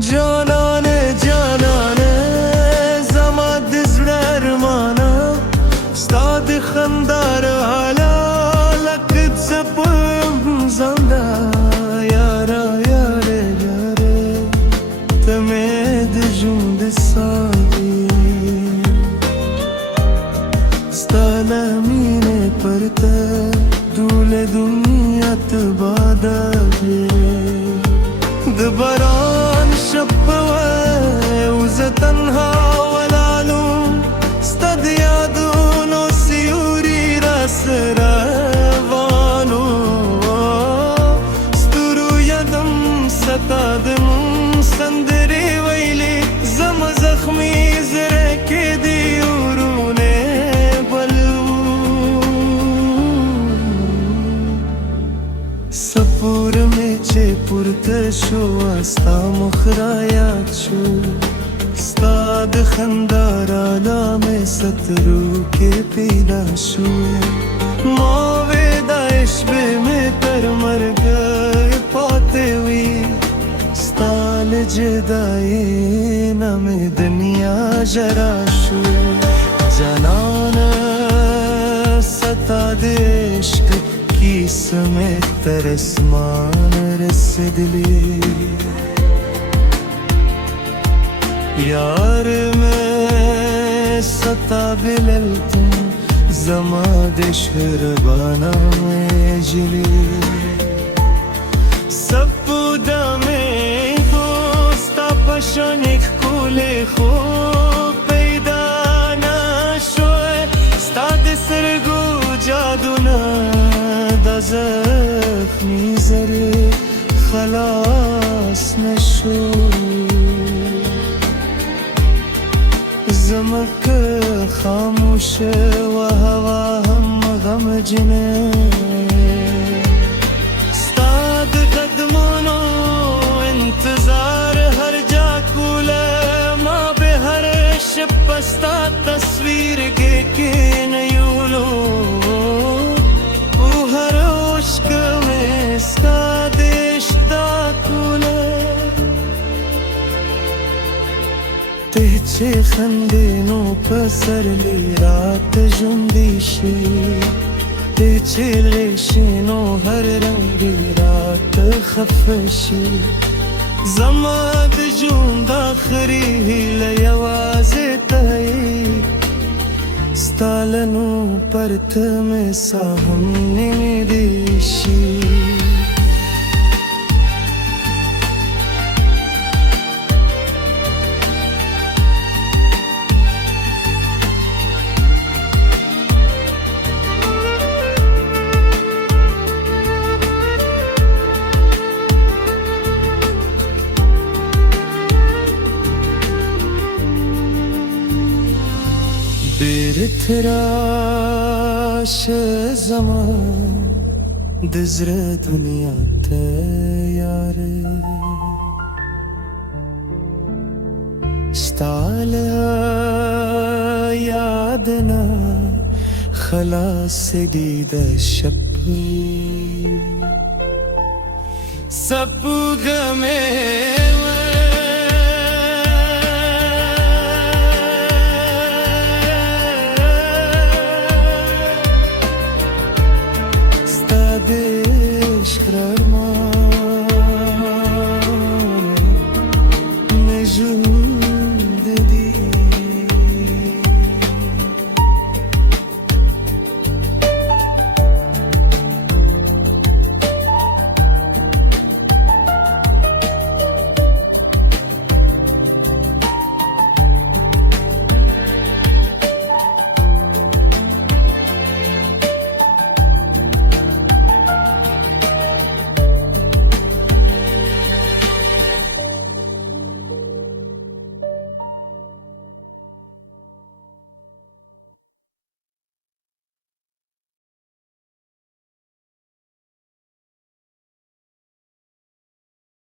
Canane zaman dizler mana Stad khandar hala Lakit sapım zanda Yara yare yare Temed jund sadi Stalamine parta Dule dunyat badave دبران شبوه وزه تنها ولالوم ستد یادونو سیوری راس روانو ستورو یدم ستادم سندری ویلی زم زخمی زرکی دیورونه بلو سپور میچه پورته شو استا مخرایات شو ستا د خندار علامه سترو کې پیدا شو ما ویدایش به می تر مرګ پاتې وي ستا لجدای نام دنیا جرا شو جانان ستا د عشق سمیت تر اسمان رسیدلی یار میں ستا بللتم زماد شربانا میں جلی سپودا میں دوستا پشانک کولے خو پیدا نشوئے ستا دسرگو جادونا زخمی زره خلاص نشو زمک خاموش و هوا هم غم جنه ستاد قدمونو انتظار هر جا کوله ما به هر شب ستا تصویر کے نیولو تهچه خندینو پسرلی رات جوندی شی تهچه غشینو هر رنگی رات خفشی زما د جوند آخری لیوازی تایی ستالنو پرتم ساهم نمیدیشی تراش زمان دزر دنیا تیاره ستال یادنا خلاص دید شب سپوگ میں